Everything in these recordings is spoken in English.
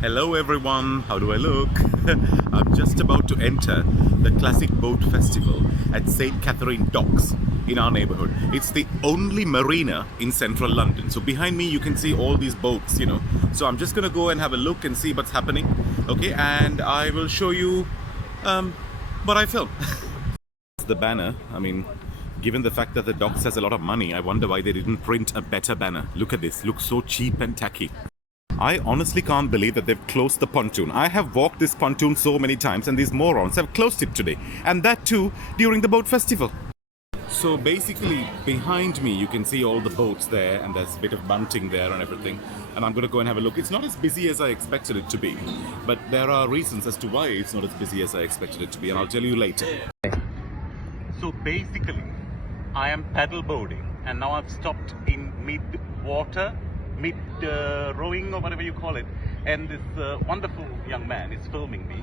Hello everyone, how do I look? I'm just about to enter the Classic Boat Festival at St. Catherine Docks in our neighborhood. It's the only marina in central London. So behind me you can see all these boats, So I'm just gonna go and have a look and see what's happening. Okay, and I will show you what I film. The banner, given the fact that the Docks has a lot of money, I wonder why they didn't print a better banner. Look at this, looks so cheap and tacky. I honestly can't believe that they've closed the pontoon. I have walked this pontoon so many times and these morons have closed it today. And that too during the boat festival. So basically behind me you can see all the boats there and there's a bit of bunting there and everything. And I'm going to go and have a look. It's not as busy as I expected it to be. But there are reasons as to why it's not as busy as I expected it to be. And I'll tell you later. So basically I am paddle boarding and now I've stopped in mid-water. Mid-rowing or whatever you call it, and this wonderful young man is filming me,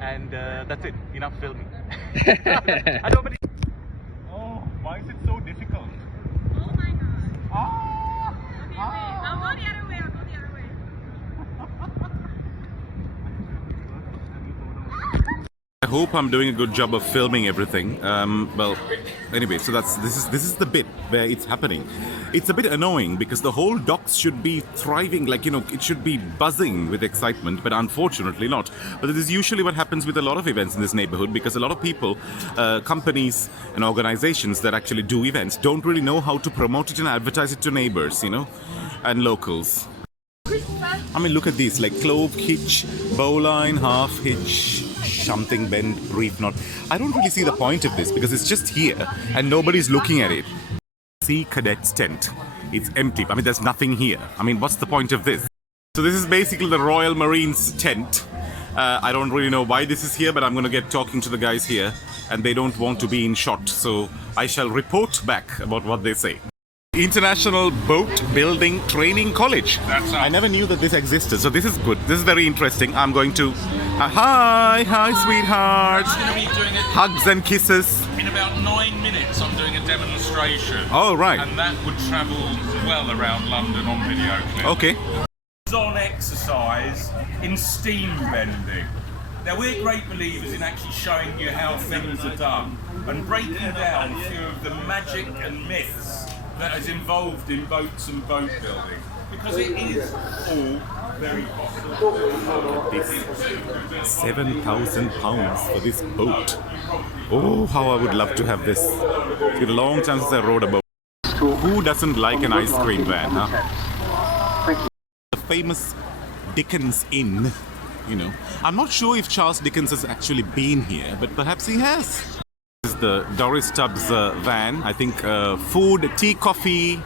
and that's it, enough filming. I don't believe. Oh, why is it so difficult? Oh my god. Ah! Okay, I'll go the other way, I hope I'm doing a good job of filming everything. Well, anyway, so this is the bit where it's happening. It's a bit annoying because the whole Docks should be thriving, it should be buzzing with excitement, but unfortunately not. But this is usually what happens with a lot of events in this neighborhood because a lot of people, companies and organizations that actually do events don't really know how to promote it and advertise it to neighbors, and locals. Look at these, like clove hitch, bowline, half hitch, something bend, reef knot. I don't really see the point of this because it's just here and nobody's looking at it. Sea Cadet's tent. It's empty. There's nothing here. What's the point of this? So this is basically the Royal Marines tent. I don't really know why this is here, but I'm going to get talking to the guys here and they don't want to be in shot. So I shall report back about what they say. International Boat Building Training College. I never knew that this existed, so this is good. This is very interesting. I'm going to... hi, sweetheart. I'm going to be doing it hugs and kisses. in about 9 minutes. I'm doing a demonstration. Oh, right. And that would travel well around London on video clip. Okay. On exercise in steam bending. Now we're great believers in actually showing you how things are done and breaking down a few of the magic and myths that is involved in boats and boat building, because it is all very possible. £7,000 for this boat. Oh, how I would love to have this. It's been a long time since I rode a boat. Who doesn't like an ice cream van, huh? The famous Dickens Inn, I'm not sure if Charles Dickens has actually been here, but perhaps he has. This is the Doris Stubbs van. I think food, tea, coffee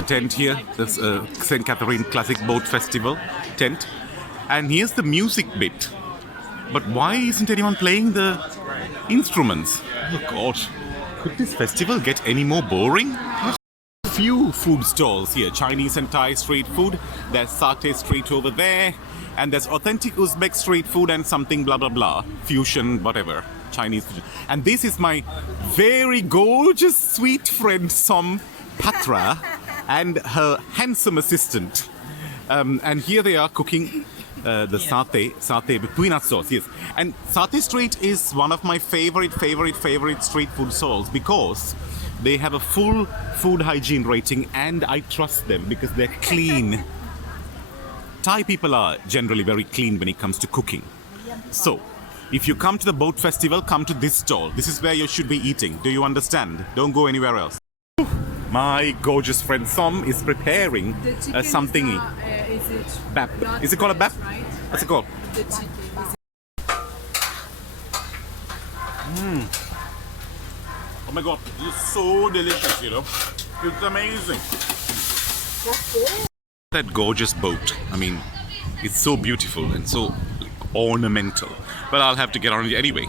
tent here. This St. Catherine Classic Boat Festival tent. And here's the music bit. But why isn't anyone playing the instruments? Oh God, could this festival get any more boring? Few food stalls here. Chinese and Thai street food. There's satay street over there. And there's authentic Uzbek street food and something blah blah blah. Fusion, whatever. Chinese fusion. And this is my very gorgeous sweet friend Som Patra and her handsome assistant. And here they are cooking the satay with peanut sauce, yes. And Satay Street is one of my favorite street food stalls because they have a full food hygiene rating and I trust them because they're clean. Thai people are generally very clean when it comes to cooking. So, if you come to the boat festival, come to this stall. This is where you should be eating. Do you understand? Don't go anywhere else. My gorgeous friend Som is preparing something. Is it Bap. Is it called a bap? right? What's it called? The chicken. Oh my God, it's so delicious, It's amazing. That gorgeous boat. It's so beautiful and so ornamental. But I'll have to get on it anyway.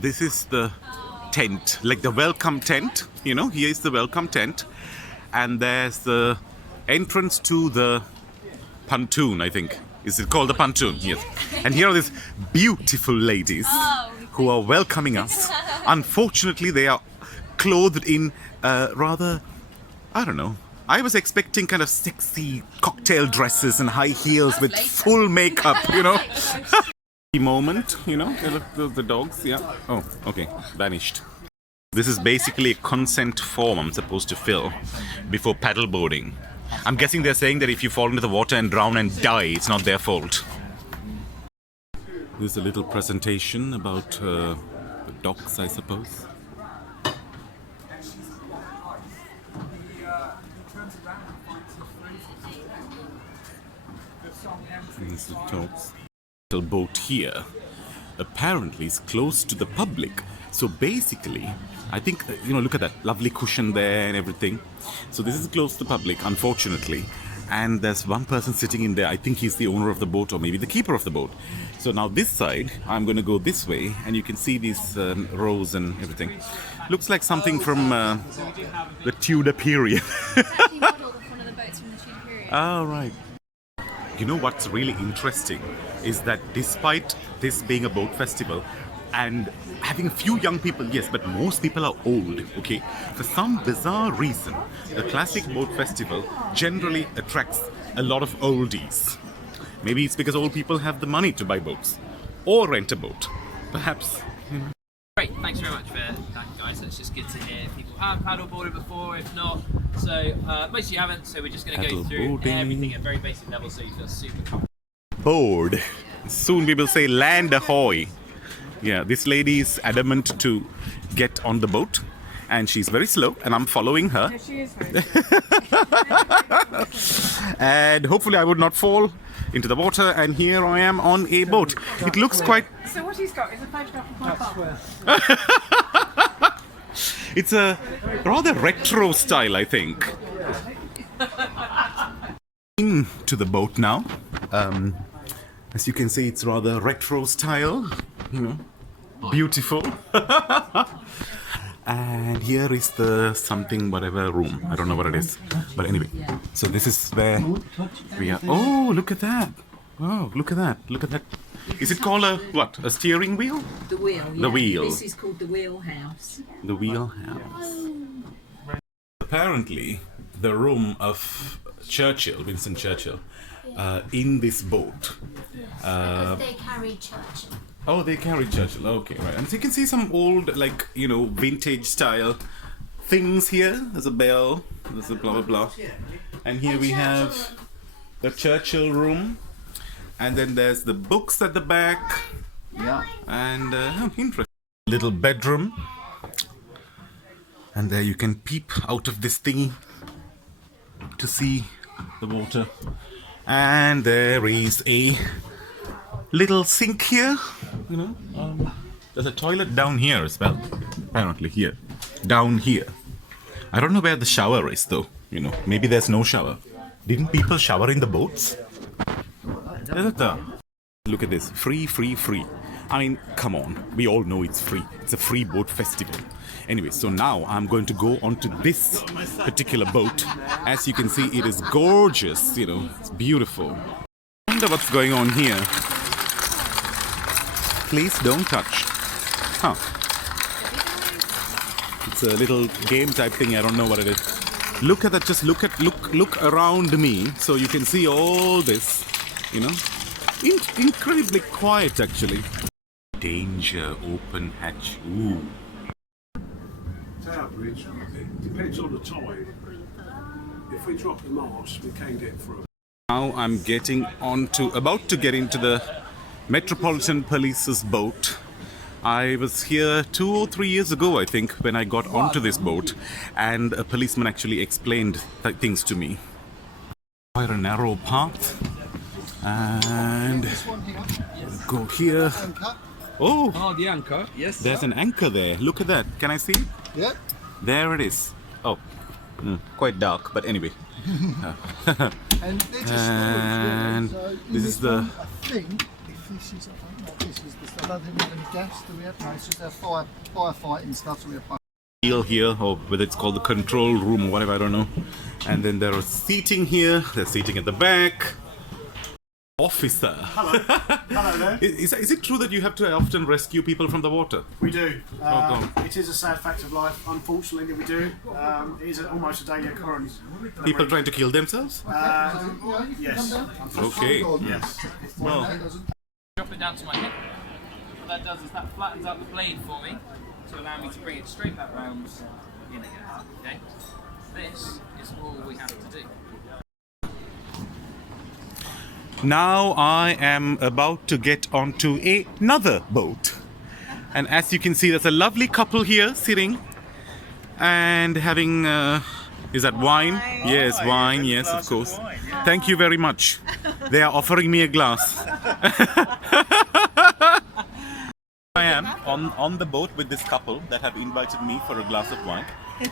This is the tent, like the welcome tent. Here is the welcome tent. And there's the entrance to the pontoon, I think. Is it called the pontoon? Yes. And here are these beautiful ladies who are welcoming us. Unfortunately, they are clothed in rather, I don't know, I was expecting kind of sexy cocktail dresses and high heels with full makeup, you know. Moment, you know, the dogs, yeah. Oh, okay, vanished. This is basically a consent form I'm supposed to fill before paddleboarding. I'm guessing they're saying that if you fall into the water and drown and die, it's not their fault. This is a little presentation about the docks, I suppose. This is the docks. Little boat here apparently is close to the public. So basically, I think, you know, look at that lovely cushion there and everything. So this is close to the public, unfortunately. And there's one person sitting in there. I think he's the owner of the boat or maybe the keeper of the boat. So now this side, I'm going to go this way and you can see these rows and everything. Looks like something from the Tudor period. Oh, right. You know what's really interesting is that despite this being a boat festival and having a few young people, yes, but most people are old, okay? For some bizarre reason, the Classic Boat Festival generally attracts a lot of oldies. Maybe it's because old people have the money to buy boats or rent a boat, perhaps. Great, thanks very much for that, guys. It's just good to hear people have paddleboarded before, if not. So, most of you haven't, so we're just going to go through everything at very basic level so you feel super comfortable. Board. Soon we will say land ahoy. Yeah, this lady is adamant to get on the boat and she's very slow and I'm following her. Yeah, she is very slow. And hopefully I would not fall into the water, and here I am on a boat. It looks quite... So what he's got is a photograph of my father. It's a rather retro style, I think. Into the boat now. As you can see, it's rather retro style, you know, beautiful. And here is the something whatever room. I don't know what it is, but anyway. So this is where we are. Oh, look at that! Wow, look at that! Look at that! Is it called a what? A steering wheel? The wheel. Yeah. The wheel. This is called the wheelhouse. The wheelhouse. Apparently, the room of Churchill, Winston Churchill, in this boat. They carry Churchill. Oh, they carry Churchill. Okay, right. And so you can see some old, like, you know, vintage style things here. There's a bell. There's a blah, blah, blah. And here we have the Churchill room. And then there's the books at the back. Yeah. And, interesting. Little bedroom. And there you can peep out of this thingy to see the water. And there is a little sink here, you know. There's a toilet down here as well, apparently here, down here. I don't know where the shower is though, you know. Maybe there's no shower. Didn't people shower in the boats? Look at this, free, free, free. I mean, come on, we all know it's free. It's a free boat festival. Anyway, so now I'm going to go onto this particular boat. As you can see, it is gorgeous, you know, it's beautiful. I wonder what's going on here. Please don't touch. Huh. It's a little game type thing, I don't know what it is. Look at that, just look around me so you can see all this, you know. Incredibly quiet actually. Danger, open hatch. Ooh. Tower Bridge, it depends on the tide. If we drop the mast, we can get through. Now I'm about to get into the Metropolitan Police's boat. I was here 2 or 3 years ago, I think, when I got onto this boat, and a policeman actually explained things to me. Quite a narrow path, and go here. Oh, the anchor, yes. there's an anchor there. Look at that. Can I see it? Yeah. There it is. Oh, quite dark, but anyway. And they're just And so this is the... I think if this is, I don't know what this is. I don't think we have any gas. Do we have? No, it's just our firefighting stuff. So we have. Here, or whether it's called the control room or whatever, I don't know. And then there is seating here. There's seating at the back. Officer. Hello there. Is it true that you have to often rescue people from the water? We do. God. It is a sad fact of life. Unfortunately, we do. It is almost a daily occurrence. People trying to kill themselves? Yes. Okay. Yes. Well, Drop it down to my hip. What that does is that flattens out the blade for me to allow me to bring it straight back round in again. Okay? This is all we have to do. now I am about to get onto another boat. And as you can see, there's a lovely couple here sitting and having, is that wine? Yes, wine, yes, of course. Thank you very much. They are offering me a glass. I am on the boat with this couple that have invited me for a glass of wine.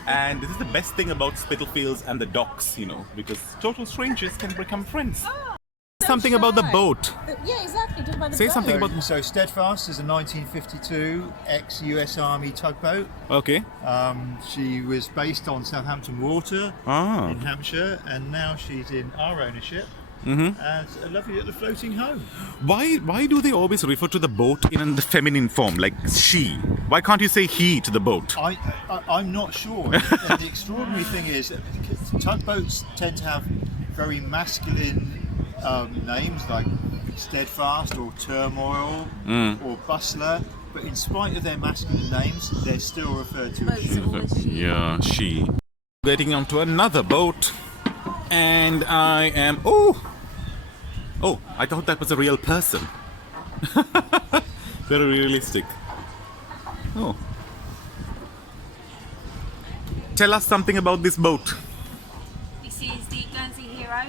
And this is the best thing about Spitalfields and the docks, you know, because total strangers can become friends. Something about the boat. Yeah, exactly. Talk about the Say boat. something about... So Steadfast is a 1952 ex-US Army tugboat. Okay. She was based on Southampton Water Ah. in Hampshire, and now she's in our ownership as a lovely little floating home. Why do they always refer to the boat in the feminine form, like she? Why can't you say he to the boat? I'm not sure. And the extraordinary thing is that tugboats tend to have very masculine names like Steadfast or Turmoil or Bustler, but in spite of their masculine names, they're still referred to as she. Yeah, she. Getting onto another boat, and I am... Oh, I thought that was a real person. Very realistic. Oh. Tell us something about this boat. This is the Guernsey Hero,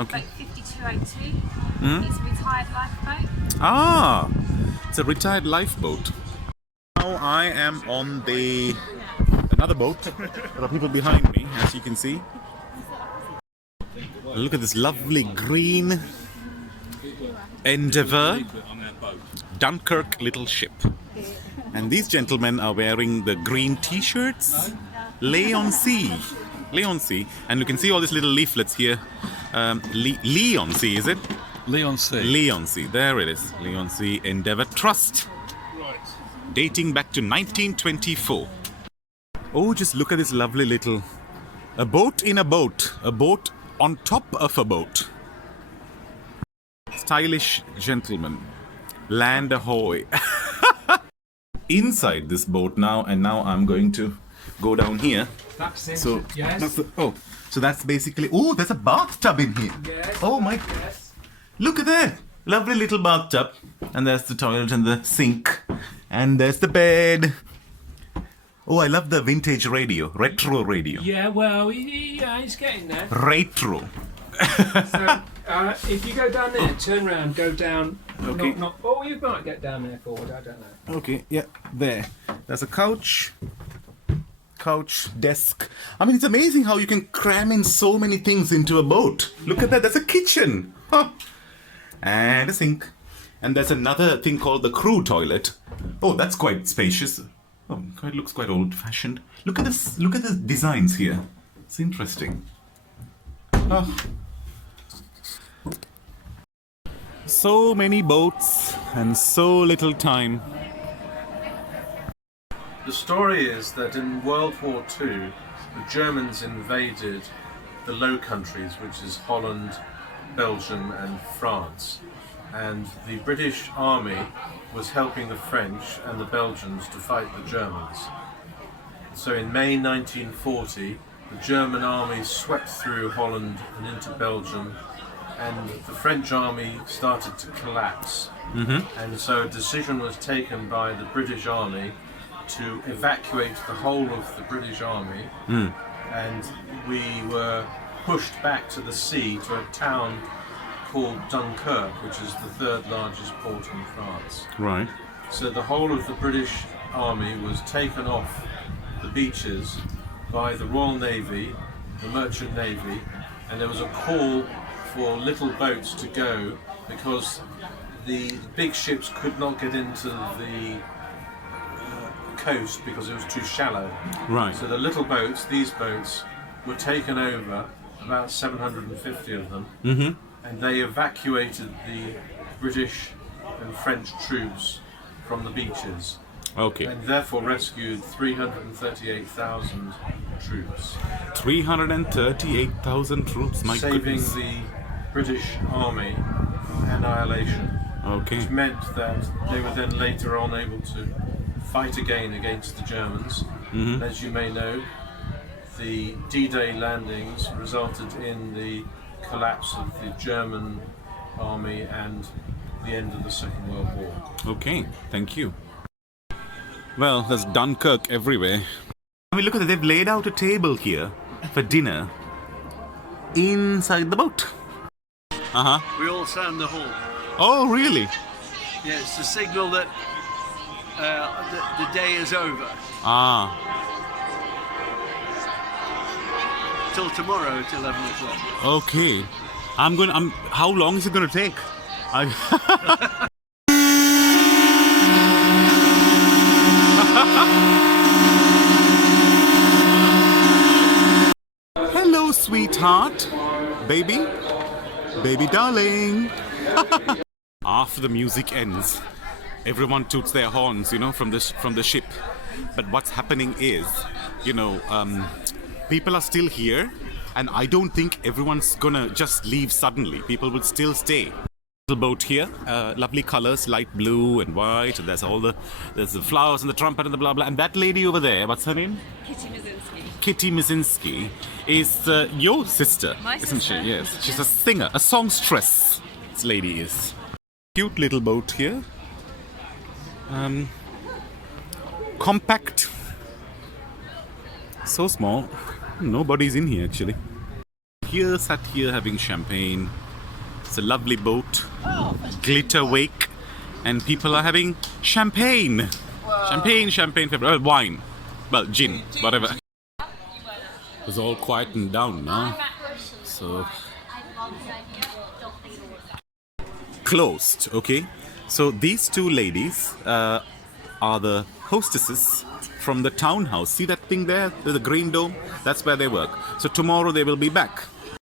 Okay. lifeboat 5202. It's a retired lifeboat. Ah, it's a retired lifeboat. Now I am on another boat. There are people behind me, as you can see. Look at this lovely green Endeavour Dunkirk little ship. And these gentlemen are wearing the green t-shirts. Leon Sea. And you can see all these little leaflets here. Leon Sea, is it? Leon C. Leon Sea, there it is. Leon Sea Endeavour Trust. Dating back to 1924. Oh, just look at this lovely little... A boat in a boat. A boat on top of a boat. Stylish gentleman. Land ahoy. Inside this boat now, and now I'm going to go down here. That's it. So, yes. So that's basically... Oh, there's a bathtub in here. Yes. Oh my... Yes. Look at that! Lovely little bathtub. And there's the toilet and the sink. And there's the bed. Oh, I love the vintage radio. Retro radio. Yeah, well, he's getting there. Retro. So, if you go down there, turn around, go down. Okay. Oh, you might get down there forward, I don't know. Okay, yeah, there. There's a couch, desk. I mean, it's amazing how you can cram in so many things into a boat. Look at that, there's a kitchen. Huh. And a sink. And there's another thing called the crew toilet. Oh, that's quite spacious. Oh, it looks quite old-fashioned. Look at this. Look at the designs here. It's interesting. Oh. So many boats and so little time. The story is that in World War II, the Germans invaded the Low Countries, which is Holland, Belgium and France. And the British Army was helping the French and the Belgians to fight the Germans. So in May 1940, the German army swept through Holland and into Belgium, and the French army started to collapse. And so a decision was taken by the British Army to evacuate the whole of the British Army, and we were pushed back to the sea to a town called Dunkirk, which is the third largest port in France. Right. So the whole of the British Army was taken off the beaches by the Royal Navy, the Merchant Navy, and there was a call for little boats to go because the big ships could not get into the coast because it was too shallow. Right. So the little boats, these boats, were taken over, about 750 of them, and they evacuated the British and French troops from the beaches, Okay. and therefore rescued 338,000 troops, 338,000 troops, my saving goodness. the British army from annihilation. Okay. Which meant that they were then later on able to fight again against the Germans. Mhm. As you may know, the D-Day landings resulted in the collapse of the German army and the end of the Second World War. Okay, thank you. Well, there's Dunkirk everywhere. I mean, look at that. They've laid out a table here for dinner inside the boat. Uh-huh. We all sound the horn. Oh, really? Yeah, it's the signal that the day is over. Ah. Till tomorrow at 11 o'clock. Okay. How long is it going to take? Hello, sweetheart. Baby darling. After the music ends, everyone toots their horns, from the ship. But what's happening is, people are still here, and I don't think everyone's gonna just leave suddenly. People will still stay. Little boat here, lovely colors, light blue and white, and there's the flowers and the trumpet and the blah blah. And that lady over there, what's her name? Kitty Mizinski. Kitty Mizinski is your sister, My isn't sister. she? Yes, she's a singer, a songstress. This lady is. Cute little boat here. Compact. So small. Nobody's in here actually. Sat here having champagne. It's a lovely boat. Glitter wake. And people are having champagne. Champagne, wine. Well, gin, whatever. It's all quietened down now. So closed, okay? So these two ladies are the hostesses from the townhouse. See that thing there? There's a green dome? That's where they work. So tomorrow they will be back.